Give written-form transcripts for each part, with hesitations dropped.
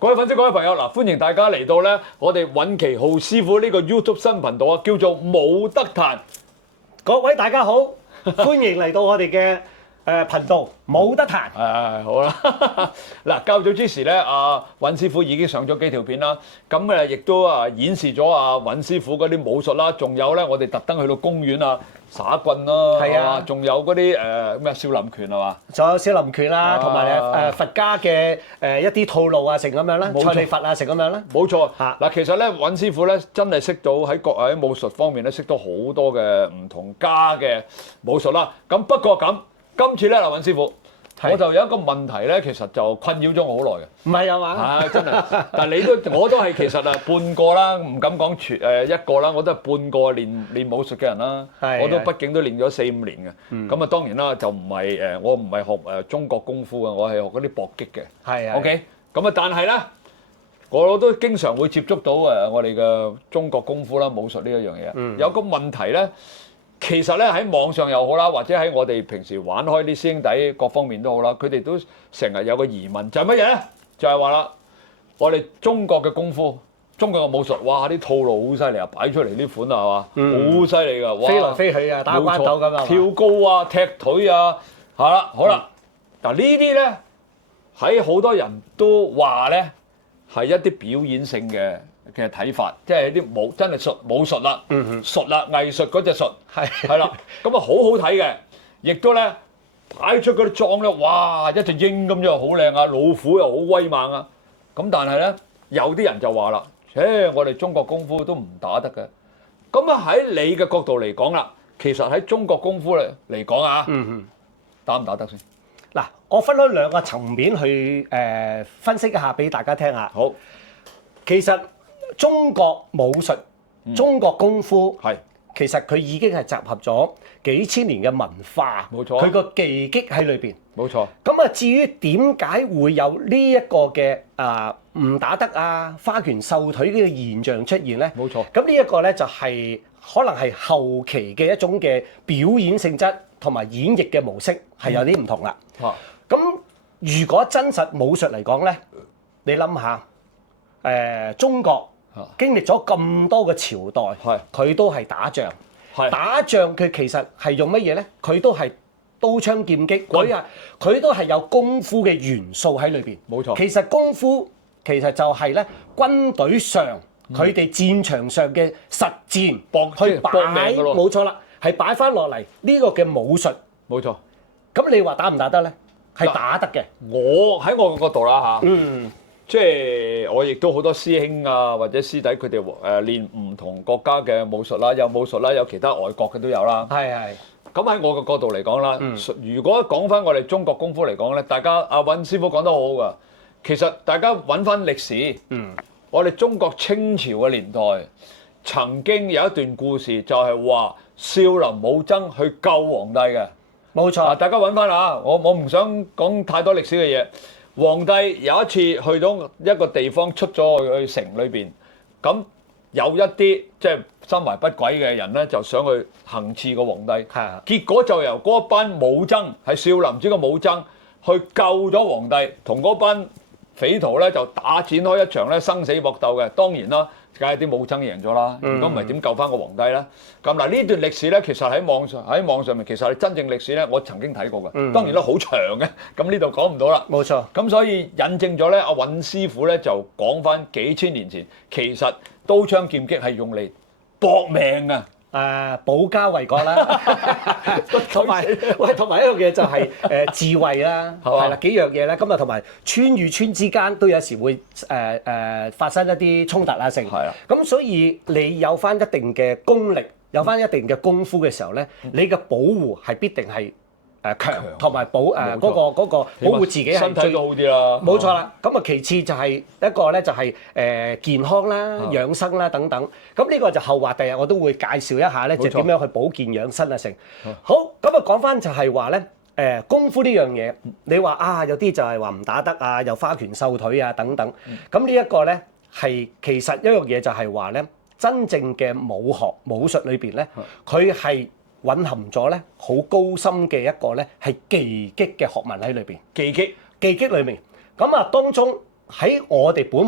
各位粉絲、各位朋友，嗱，歡迎大家嚟到咧，我哋尹奇浩師傅呢個 YouTube 新頻道啊，叫做冇得彈。各位大家好，歡迎嚟到我哋嘅頻道冇得彈。好啦，嗱，較早之時咧，阿尹師傅已經上咗幾條片啦，咁誒亦都演示咗阿尹師傅嗰啲武術啦，仲有咧，我哋特登去到公園啊耍棍啦，係啊，仲有嗰啲咩少林拳係嘛？仲有少林拳啦，同埋佛家嘅一啲套路啊，成咁樣啦，蔡李佛啊，成咁樣啦。冇錯，嚇嗱，其實咧，尹師傅咧真係識到喺武術方面咧，識到好多嘅唔同家嘅武術啦。咁不過咁，今次咧嗱，尹師傅，我就有一個問題咧，其實就困擾咗我好耐嘅。唔係啊嘛？真係，但係我都係其實半個啦，唔敢講一個啦，我都係半個練武術嘅人啦。我都畢竟都練咗4-5年嘅。咁啊當然啦，就唔係我唔係學中國功夫嘅，我係學嗰啲搏擊嘅。係啊。OK， 咁啊但係咧，我都經常會接觸到我哋嘅中國功夫啦、武術呢一樣嘢。有個問題咧。其實咧喺網上又好啦，或者喺我哋平時玩開啲師兄弟各方面都好啦，佢哋都成日有個疑問，就係乜嘢咧？就係話啦，我哋中國嘅功夫、中國嘅武術，哇！啲套路好犀利啊，擺出嚟啲款啊，係嘛？好犀利㗎，哇！飛來飛去啊，打關鬥咁啊，跳高啊，踢腿啊，係啦，好啦，嗱呢啲咧喺好多人都話咧係一啲表演性嘅睇法，即係啲真係武術啦，術啦，藝術嗰隻術，係啦，咁啊好好睇嘅，亦都咧擺出嗰啲裝咧，哇！一隻鷹咁樣好靚啊，老虎又好威猛啊，咁但係咧有啲人就話啦，我哋中國功夫都唔打得嘅，咁啊喺你嘅角度嚟講啦，其實喺中國功夫嚟講啊，打唔打得先？嗱，我分開兩個層面去分析一下俾大家聽下。好，其實中國武術、中國功夫係其實佢已經係集合咗幾千年嘅文化，冇錯，佢個技擊喺裏邊，冇錯。咁啊，至於點解會有呢一個嘅唔打得啊、花拳繡腿呢個現象出現咧？冇錯。咁呢一個咧就係可能係後期嘅一種嘅表演性質同埋演繹嘅模式係有啲唔同啦。咁如果真實武術嚟講咧，你諗下中國。經歷咗咁多個朝代，佢都係打仗。打仗佢其實係用乜嘢咧？佢都係刀槍劍擊，佢都係有功夫嘅元素喺裏邊。冇錯。其實功夫其實就係咧軍隊上佢哋戰場上嘅實戰，去擺冇錯啦，係擺翻落嚟呢個嘅武術。冇錯。咁你話打唔打得咧？係打得嘅。我喺我嘅角度啦嚇。即係我亦都好多師兄啊，或者師弟佢哋練唔同國家嘅武術啦，有武術啦，有其他外國嘅都有啦。係。咁喺我嘅角度嚟講啦，如果講翻我哋中國功夫嚟講咧，大家阿尹師傅講得好好㗎。其實大家揾翻歷史，我哋中國清朝嘅年代曾經有一段故事，就係話少林武僧去救皇帝嘅。冇錯。大家揾翻啦，我唔想講太多歷史嘅嘢。皇帝有一次去到一個地方，出咗去城裏邊，咁有一啲即係心懷不軌嘅人咧，就想去行刺個皇帝。結果就由嗰班武僧係少林寺嘅武僧去救咗皇帝，同嗰班匪徒咧就展開一場咧生死搏鬥嘅。當然啦，梗係啲武僧贏咗啦。如果唔係點救翻個皇帝咧？咁嗱呢段歷史咧，其實喺網上面，其實係真正歷史咧，我曾經睇過嘅。當然啦，好長嘅，咁呢度講唔到啦。冇錯。咁所以引證咗咧，阿尹師傅咧就講翻幾千年前，其實刀槍劍擊係用嚟搏命啊！保家衛國啦，同埋一樣嘢就係智慧啦，係啦幾樣嘢咧。咁啊，同埋村與村之間都有時會發生一啲衝突啊，成。係啊。咁所以你有翻一定嘅功力，有翻一定嘅功夫嘅時候咧，你嘅保護係必定係強，同埋嗰個保護自己身體都好啲啦。冇錯啦。咁啊，其次就係一個咧，就係健康啦、養生啦等等。咁呢個就後話，第日我都會介紹一下咧，就點樣去保健養生啊成。好，咁啊講翻就係話咧，功夫呢樣嘢，你話啊有啲就係話唔打得啊，又花拳繡腿啊等等。咁呢一個咧係其實一樣嘢就係話咧，真正嘅武術裏邊咧，佢係蘊含咗咧好高深嘅一個咧係技擊嘅學問喺裏邊。技擊裏面，咁啊當中喺我哋本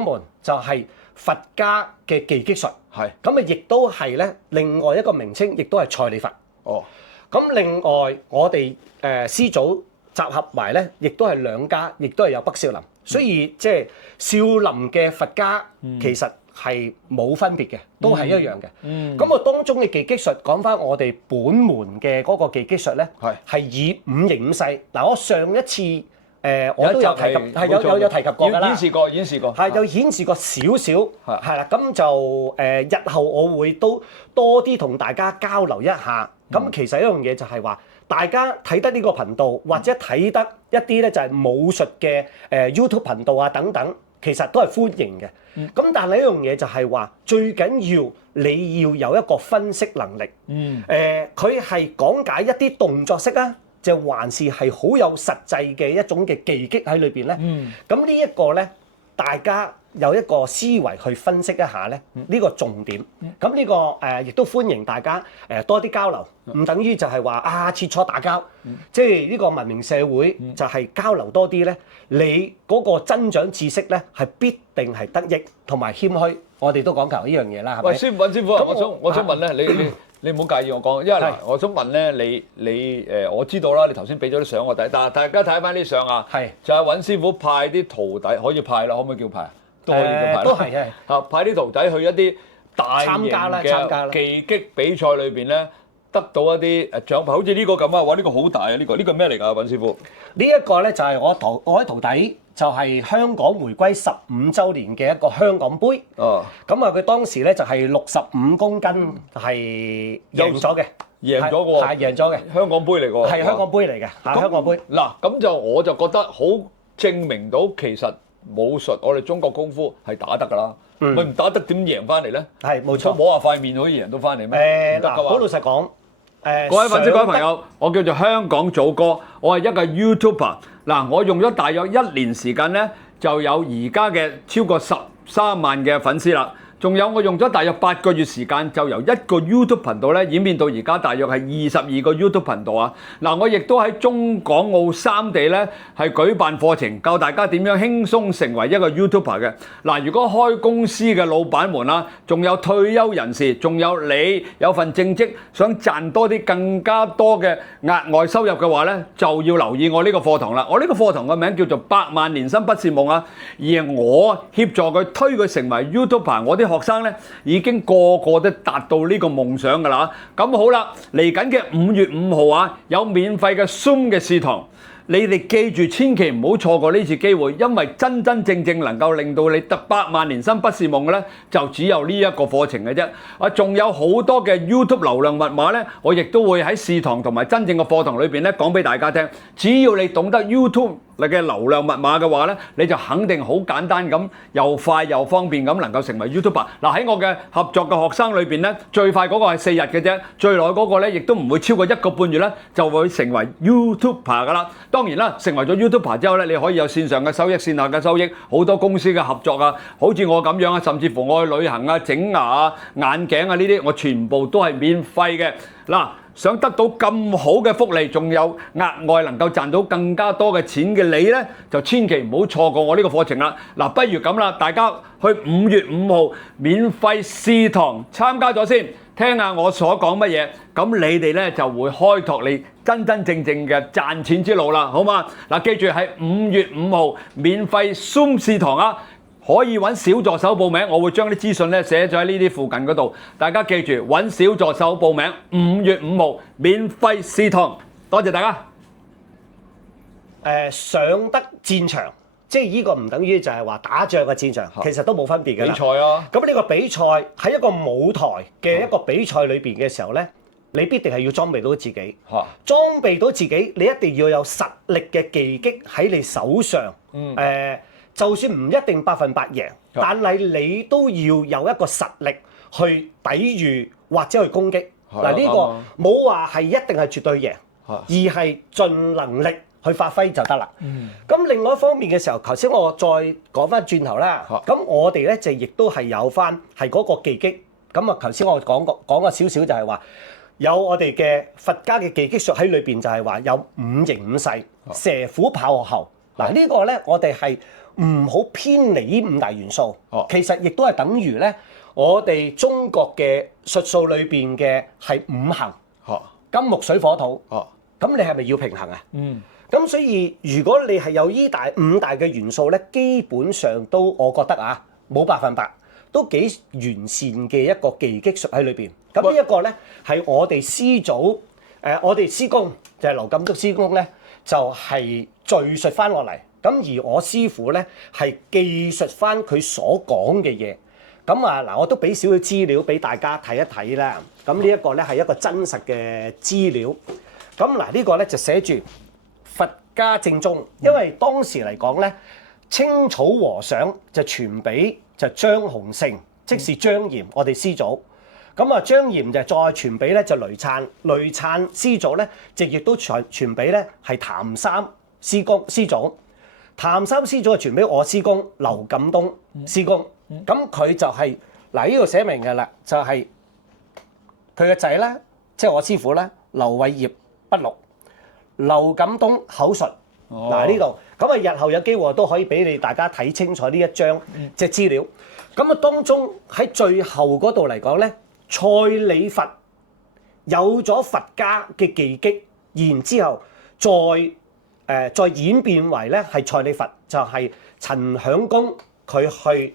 門就係佛家嘅技擊術，係咁啊，亦都係咧另外一個名稱，亦都係蔡李佛。哦，咁另外我哋師祖集合埋咧，亦都係兩家，亦都係有北少林，所以即係少林嘅佛家其實係冇分別嘅，都係一樣嘅。咁我當中嘅技擊術講翻我哋本門嘅嗰個技擊術咧，係以五形五勢。嗱，我上一次我都有提及，係有提及過㗎啦。演示過，係有顯示過少少，係啦。咁就日後我會都多啲同大家交流一下。咁其實一樣嘢就係話，大家睇得呢個頻道，或者睇得一啲咧就係武術嘅YouTube 頻道啊等等，其實都係歡迎嘅。咁但係一樣嘢就係話，最緊要你要有一個分析能力。佢係講解一啲動作式啊，就還是係好有實際嘅一種嘅技擊喺裏邊咧。咁呢一個咧，大家有一個思維去分析一下咧，呢個重點。咁呢個亦都歡迎大家多啲交流，唔等於就係話切磋打交。即係呢個文明社會就係交流多啲咧，你嗰個增長知識咧係必定係得益同埋謙虛。我哋都講求呢樣嘢啦，係咪？喂，尹師傅啊，我想問咧，你唔好介意我講，因為嗱，我想問咧，你我知道啦，你頭先俾咗啲相我睇，但係大家睇翻啲相啊，就係尹師傅派啲徒弟，可以派啦，可唔可以叫派？都可以叫派。都係嘅。嚇，派啲徒弟去一啲大型嘅技擊比賽裏邊咧，得到一啲獎牌，好似呢個咁啊！哇，呢個好大啊！呢個咩嚟㗎，尹師傅？呢一個咧就係我啲徒弟，就係香港回歸15週年嘅一個香港杯。咁啊，佢當時咧就係65公斤係贏咗嘅，贏咗喎，係贏咗嘅，香港杯嚟㗎，係香港杯嚟嘅，香港杯。嗱，咁我就覺得好證明到其實武術我哋中國功夫係打得㗎啦。佢唔打得點贏翻嚟咧？係冇錯，摸下塊面可以贏到翻嚟咩？嗱，好老實講，各位粉絲、各位朋友，我叫做香港祖哥，我係一個 YouTuber。嗱，我用咗大約1年時間咧，就有而家嘅超過13萬嘅粉絲啦。仲有我用咗大約8個月時間，就由一個 YouTube 頻道咧演變到而家大約係22個 YouTube 頻道啊！嗱，我亦都喺中港澳3地咧係舉辦課程，教大家點樣輕鬆成為一個 YouTuber 嘅。嗱，如果開公司嘅老闆們啦，仲有退休人士，仲有你有份正職，想賺多啲更加多嘅額外收入嘅話咧，就要留意我呢個課堂啦。我呢個課堂嘅名叫做100萬年薪不是夢啊！而我協助佢推佢成為 YouTuber，我啲學生咧已經個個都達到呢個夢想㗎啦。咁好啦，嚟緊嘅5月5號啊，有免費嘅 Zoom 嘅試堂。你哋記住，千祈唔好錯過呢次機會，因為真真正正能夠令到你得100萬年薪不是夢嘅咧，就只有呢一個課程嘅啫。仲有好多嘅 YouTube 流量密碼咧，我亦都會喺試堂同埋真正嘅課堂裏邊咧講俾大家聽。只要你懂得 YouTube嘅流量密碼嘅話咧，你就肯定好簡單咁，又快又方便咁能夠成為 YouTuber。嗱，喺我嘅合作嘅學生裏邊咧，最快嗰個係4日嘅啫，最耐嗰個咧亦都唔會超過1個半月咧，就會成為 YouTuber 㗎啦。當然啦，成為咗 YouTuber 之後咧，你可以有線上嘅收益、線下嘅收益，好多公司嘅合作啊，好似我咁樣啊，甚至乎我去旅行啊、整牙啊、眼鏡啊呢啲，我全部都係免費嘅。嗱，想得到咁好嘅福利，仲有額外能夠賺到更加多嘅錢嘅你呢，就千祈唔好錯過我呢個課程啦。嗱，不如咁啦，大家去5月5號免費試堂參加咗先，聽下我所講乜嘢，咁你哋呢就會開拓你真真正正嘅賺錢之路啦，好嗎？嗱，記住係5月5號免費 Zoom 試堂啊！可以揾小助手報名，我會將啲資訊咧寫咗喺呢啲附近嗰度。大家記住揾小助手報名，5月5號免費試堂。多謝大家。上得戰場，即係呢個唔等於就係話打仗嘅戰場，其實都冇分別嘅啦。比賽啊！咁呢個比賽喺一個舞台嘅一個比賽裏邊嘅時候咧，你必定係要裝備到自己。裝備到自己，你一定要有實力嘅技擊喺你手上。就算唔一定100%贏，但係你都要有一個實力去抵禦或者去攻擊。嗱，呢個冇話係一定係絕對贏，而係盡能力去發揮就得啦。咁另外一方面嘅時候，頭先我再講翻轉頭啦。咁我哋咧就亦都係有翻係嗰個技擊。咁啊，頭先我講過少少就係話，有我哋嘅佛家嘅技擊術喺裏邊，就係話有5形5勢、蛇虎豹猴。嗱，呢個咧我哋係唔好偏離呢五大元素。哦其實亦都係等於咧，我哋中國嘅術數裏邊嘅係五行，嚇金木水火土。嚇咁你係咪要平衡啊？嗯咁所以如果你係有五大嘅元素咧，基本上都我覺得啊，冇100%，都幾完善嘅一個技擊術喺裏邊。咁呢一個咧係我哋師祖我哋師公就係劉錦督師公咧，就係敘述翻落嚟。咁而我師傅咧係記述翻佢所講嘅嘢。咁啊嗱，我都俾少少資料俾大家睇一睇啦。咁呢一個咧係一個真實嘅資料。咁嗱，呢個咧就寫住佛家正宗，因為當時嚟講咧，青草和尚就傳俾就張洪勝，即是張炎，我哋師祖。咁啊，張炎就再傳俾咧就雷燦，雷燦師祖咧就亦都傳俾咧係譚三師祖，譚三師祖就傳俾我師公劉錦東師公。咁佢就係嗱呢度寫明嘅啦，就係佢嘅仔咧，即係我師傅咧，劉偉業筆錄，劉錦東口述。嗱呢度，咁啊日後有機會都可以俾你大家睇清楚呢一張即係資料。咁啊當中喺最後嗰度嚟講咧，蔡李佛有咗佛家嘅技擊，然之後再演變為咧係蔡李佛，就係陳響公佢去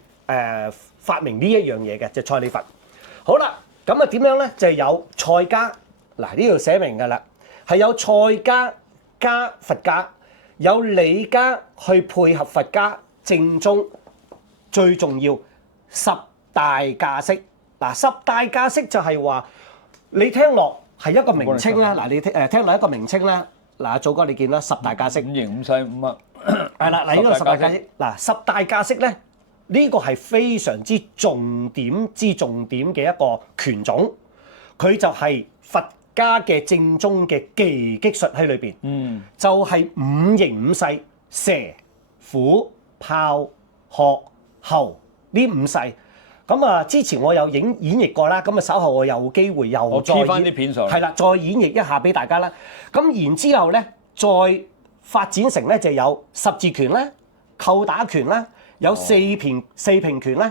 發明呢一樣嘢嘅，就係蔡李佛。好啦，咁啊點樣咧？就係有蔡家，嗱呢度寫明㗎啦，係有蔡家加佛家。有李家去配合佛家正宗，最重要十大架式。嗱，十大架式就係話你聽落係一個名稱啦。嗱，你聽落一個名稱啦。嗱，阿祖哥你見啦，十大架式。五形五勢五啊。係啦，嗱呢個十大架式。嗱，十大架式咧，呢個係非常之重點嘅一個拳種，佢就係佛家嘅正宗嘅技擊術喺裏邊，就係五形五勢，蛇、虎、豹、鶴、猴呢五勢。咁啊，之前我有演繹過啦，咁啊稍後我有機會又再翻啲片上，係啦，再演繹一下俾大家啦。咁然之後咧，再發展成咧就有十字拳啦、扣打拳啦，有四平拳啦。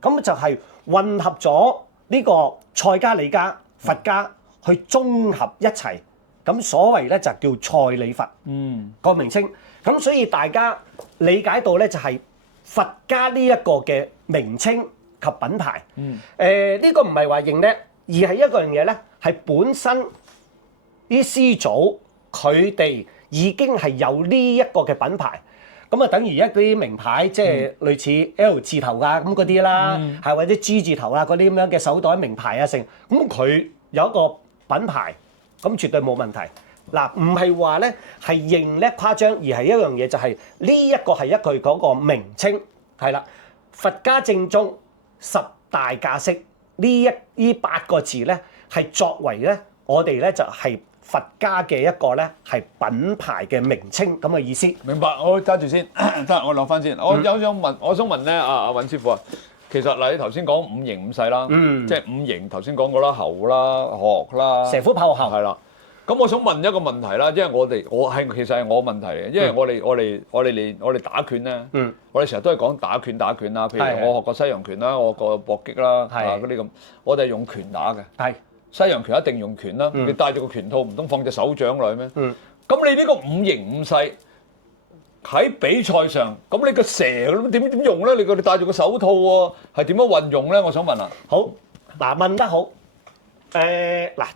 咁就係混合咗呢個蔡家、李家、佛家。去綜合一齊，咁所謂咧就叫蔡李佛個名稱。咁所以大家理解到咧就係佛家呢一個嘅名稱及品牌。呢個唔係話認叻，而係一個樣嘢咧，係本身啲師祖佢哋已經係有呢一個嘅品牌。咁啊，等於一啲名牌，即係類似 L 字頭啊咁嗰啲啦，係或者 G 字頭啊嗰啲咁樣嘅手袋名牌啊成。咁佢有一個品牌咁絕對冇問題。嗱，唔係話咧係認叻誇張，而係一樣嘢就係呢一個係一句嗰個名稱係啦。佛家正宗十大架式呢8個字咧係作為咧我哋咧就係佛家嘅一個咧係品牌嘅名稱咁嘅意思。明白，我揸住先，得我落翻先。我想問咧，阿尹師傅啊。其實嗱，你頭先講五形五勢啦，即係五形頭先講過啦，猴啦、鶴啦、蛇虎豹猴係啦。咁我想問一個問題啦，因為其實係我問題嘅，因為我哋打拳咧，我哋成日都係講打拳啦。譬如我學過西洋拳啦，我學過搏擊啦，嗰啲咁，我哋係用拳打嘅。係西洋拳一定用拳啦，你戴住個拳套，唔通放隻手掌落去咩？咁你呢個五形五勢喺比賽上，咁你個蛇咁點用咧？你戴住個手套喎，係點樣運用咧？我想問啊。好，嗱問得好。嗱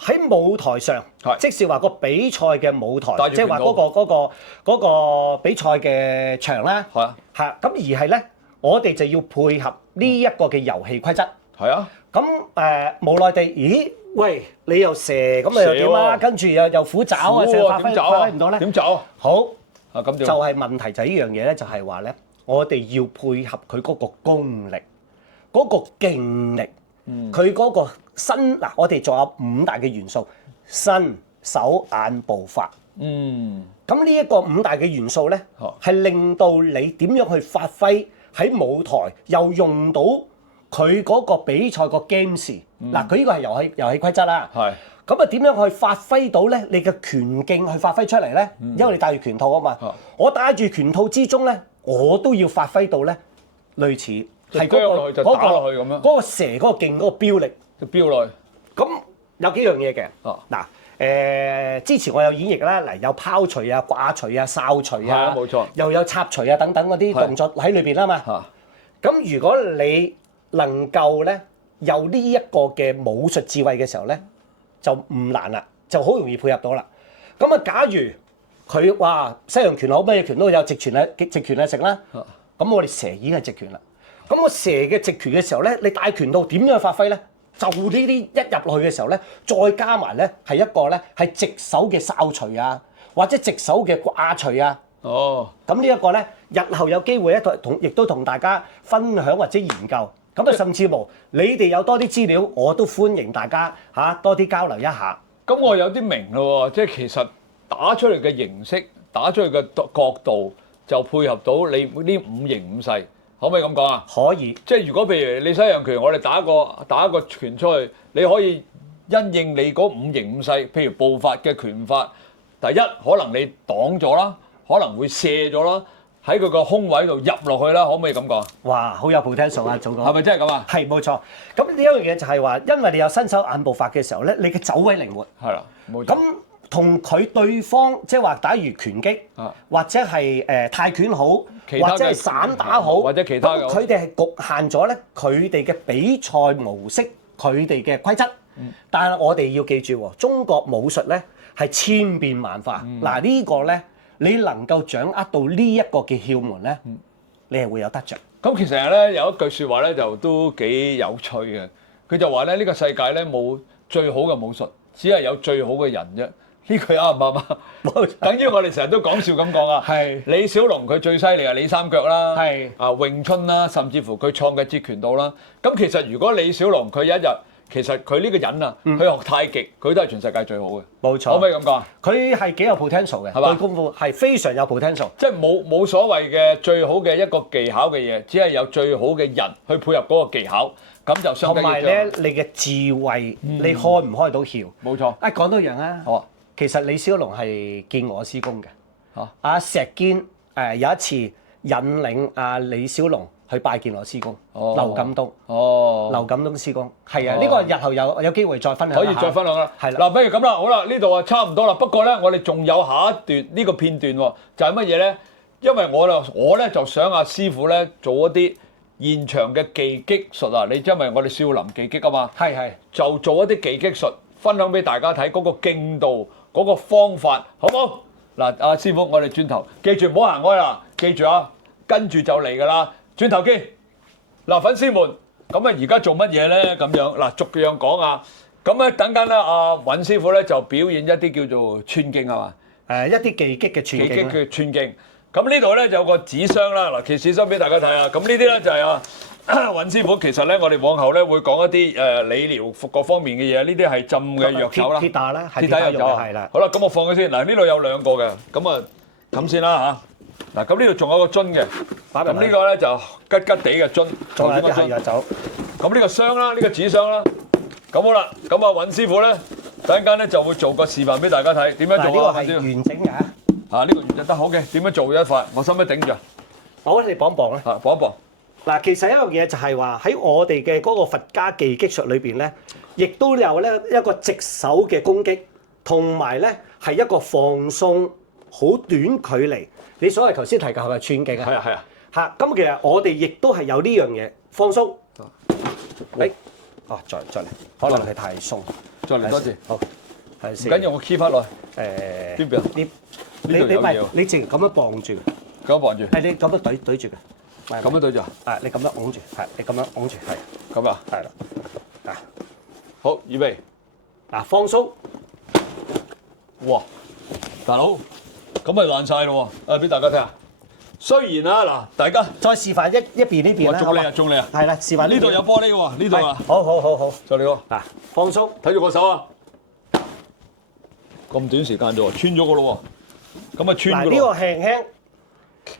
喺舞台上，即是話個比賽嘅舞台，即係話嗰個比賽嘅場啦。係啊。係咁而係咧，我哋就要配合呢一個嘅遊戲規則。係啊。咁無奈地，咦？喂，你又蛇咁你又點啊？跟住又虎爪啊，成日發揮唔到咧。點爪？好。就係問題就係呢樣嘢咧，就係話咧，我哋要配合佢嗰個功力、嗰個勁力，佢嗰個身嗱，我哋仲有五大嘅元素：身、手、眼、步、法。咁呢一個五大嘅元素咧，係令到你點樣去發揮喺舞台，又用到佢嗰個比賽個 games。嗱，佢呢個係遊戲規則啦。係。咁啊點樣去發揮到咧？你嘅拳勁去發揮出嚟咧？因為你戴住拳套啊嘛。我戴住拳套之中咧，我都要發揮到咧類似係啄落去就打落去咁樣嗰個蛇嗰個勁嗰個飆力。就飆落去。咁有幾樣嘢嘅。嗱之前我有演繹啦，嗱有拋錘啊、掛錘啊、哨錘啊，冇錯，又有插錘啊等等嗰啲動作喺裏邊啦嘛。咁如果你能夠咧有呢一個嘅武術智慧嘅時候咧，就唔難啦，就好容易配合到啦。咁啊，假如佢話西洋拳好，乜嘢拳都有直拳啊食啦。咁我哋蛇已經係直拳啦。咁個蛇嘅直拳嘅時候咧，你大拳道點樣去發揮咧？就呢啲一入落去嘅時候咧，再加埋咧係一個咧係直手嘅哨錘啊，或者直手嘅掛錘啊。咁呢一個咧，日後有機會咧亦都同大家分享或者研究。咁啊，甚至乎你哋有多啲資料，我都歡迎大家多啲交流一下。咁我有啲明咯喎，即係其實打出嚟嘅形式、打出嚟嘅角度，就配合到你呢五形五勢。可唔可以咁講啊？可以，即係如果譬如你西洋拳，我哋打一個拳出去，你可以因應你嗰五形五勢，譬如步法嘅拳法，第一可能你擋咗啦，可能會射咗啦，喺佢個空位度入落去啦，可唔可以咁講？哇，好有 potential 啊，祖哥。係咪真係咁啊？係冇錯。咁呢一樣嘢就係話，因為你有身手眼步法嘅時候咧，你嘅走位靈活。係啦，冇錯。咁同佢對方即係話，假如拳擊，或者係泰拳好，或者係散打好，或者其他嘅，佢哋係局限咗咧佢哋嘅比賽模式，佢哋嘅規則。但係我哋要記住喎，中國武術咧係千變萬化。嗱呢個咧，你能夠掌握到呢一個嘅竅門咧，你係會有得着。咁其實咧有一句説話咧就都幾有趣嘅，佢就話咧呢個世界咧冇最好嘅武術，只係有最好嘅人啫。呢句啱唔啱啊？等於我哋成日都講笑咁講啊。係李小龍佢最犀利係李三腳啦，係詠春啦，甚至乎佢創嘅截拳道啦。咁其實如果李小龍佢一日其實佢呢個人啊，去學太極，佢都係全世界最好嘅。冇錯，可唔可以咁講啊？佢係幾有 potential 嘅，對功夫係非常有 potential。即係冇所謂嘅最好嘅一個技巧嘅嘢，只係有最好嘅人去配合嗰個技巧，咁就相得益彰。同埋咧，你嘅智慧，你開唔開到竅？冇錯。講多樣啊。好啊。其實李小龍係見我師公嘅。阿石堅有一次引領阿李小龍去拜見我師公，劉錦東。劉錦東師公係啊，呢個日後有機會再分享。可以再分享啦。係啦。嗱，不如咁啦，好啦，呢度啊差唔多啦。不過咧，我哋仲有下一段呢個片段喎，就係乜嘢咧？因為我咧就想阿師傅咧做一啲現場嘅技擊術啊！你因為我哋少林技擊啊嘛，係就做一啲技擊術分享俾大家睇，嗰個勁度。嗰個方法好唔好？嗱，阿師傅，我哋轉頭，記住唔好行開啦，記住啊，跟住就嚟㗎啦，轉頭見。嗱，粉絲們，咁啊而家做乜嘢咧？咁樣嗱，逐樣講啊。咁咧等緊咧，阿尹師傅咧就表演一啲叫做寸勁係嘛？一啲技擊嘅寸勁。技擊嘅寸勁。咁呢度咧就有個紙箱啦，嗱，其實紙箱俾大家睇下。咁呢啲咧就係尹師傅，其實咧我哋往後咧會講一啲理療各方面嘅嘢，呢啲係浸嘅藥酒啦，鐵打啦，鐵打藥酒係啦。好啦，咁我放佢先。嗱，呢度有兩個嘅，咁啊咁先啦嚇。嗱，咁呢度仲有個樽嘅，咁呢個咧就吉吉地嘅樽，仲有啲係藥酒。咁呢個箱啦，呢個紙箱啦。咁好啦，咁啊尹師傅咧，等陣間咧就會做個示範俾大家睇，點樣做啊？呢個係完整嘅。呢個完整得好嘅，點樣做一塊？我使唔使頂住啊？好，你綁一綁啦。綁一綁。嗱，其實一樣嘢就係話喺我哋嘅嗰個佛家技擊術裏邊咧，亦都有咧一個直手嘅攻擊，同埋咧係一個放鬆，好短距離。你所謂頭先提及係咪寸勁啊？係啊係啊。嚇，咁其實我哋亦都係有呢樣嘢放鬆。再嚟，可能係太鬆。再嚟多次。好，係先。唔緊要，我 keep 翻落。邊邊啊？你唔係你淨咁樣綁住。咁樣綁住。係你咁樣對住嘅。咁樣對住啊？你咁樣擁住，係你咁樣擁住，係咁啊？係啦，好，預備，放鬆。哇，大佬，咁咪爛晒咯喎！俾大家睇下。雖然嗱，大家再示範一邊呢邊啦。中你啊！係啦，示範呢度有玻璃喎，呢度啊。好。再嚟喎。放鬆，睇住個手啊！咁短時間啫喎，穿咗個咯喎，咁啊穿㗎咯。呢個輕輕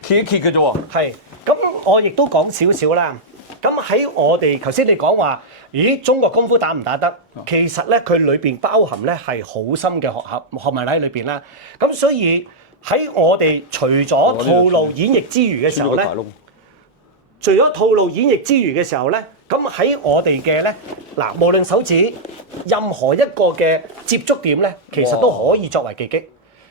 揭一揭嘅啫喎。係。咁我亦都講少少啦。咁喺我哋頭先你講話，咦中國功夫打唔打得？其實咧佢裏邊包含咧係好深嘅學問喺裏邊啦。咁所以喺我哋除咗套路演繹之餘嘅時候咧，除咗套路演繹之餘嘅時候咧，咁喺我哋嘅咧嗱，無論手指任何一個嘅接觸點咧，其實都可以作為技擊。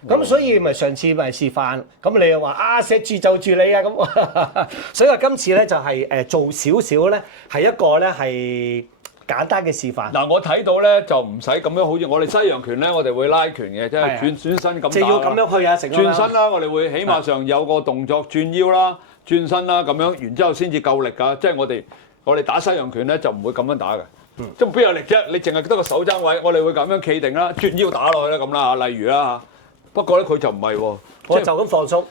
咁所以咪上次咪示範，咁你又話啊錫住就住你啊咁，所以話今次咧就係做少少咧，係一個咧係簡單嘅示範。嗱，我睇到咧就唔使咁樣，好似我哋西洋拳咧，我哋會拉拳嘅，即係轉身咁打。就要咁樣去啊，成轉身啦，我哋會起碼上有個動作轉腰啦、轉身啦咁樣，然之後先至夠力㗎。即係我哋打西洋拳咧就唔會咁樣打嘅，即係邊有力啫？你淨係得個手踭位，我哋會咁樣企定啦，轉腰打落去啦咁啦嚇。例如啦嚇，不過咧佢就唔係喎，我就咁放鬆。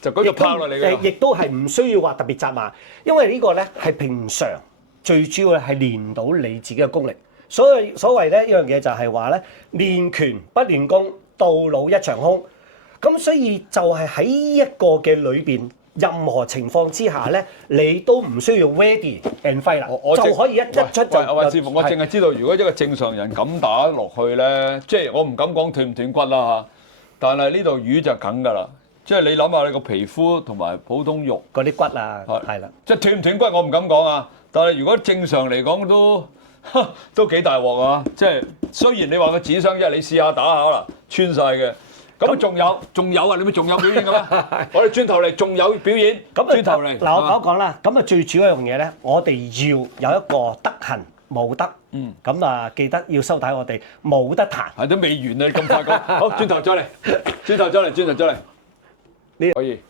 就嗰隻拋落嚟嘅。亦都係唔需要話特別紮馬，因為呢個咧係平常，最主要係練到你自己嘅功力。所謂咧一樣嘢就係話咧，練拳不練功，到老一場空。咁所以就係喺呢一個嘅裏邊，任何情況之下咧，你都唔需要 ready and fight 啦，就可以一出就。喂，師傅，我淨係知道，如果一個正常人咁打落去咧，即係我唔敢講斷唔斷骨啦嚇，但係呢度魚就梗㗎啦。即係你諗下你個皮膚同埋普通肉嗰啲骨啊，係啦。即係斷唔斷骨我唔敢講啊，但係如果正常嚟講都幾大鑊啊！即係雖然你話個指傷啫，你試下打下啦，穿晒嘅。咁仲有啊！你咪仲有表演嘅咩？我哋轉頭嚟仲有表演。咁轉頭嚟嗱，我講一講啦。咁啊，最主要一樣嘢咧，我哋要有一個得閒冇得。咁啊，記得要收睇我哋冇得彈。係都未完啊！咁快講。好，轉頭再嚟。呢可以。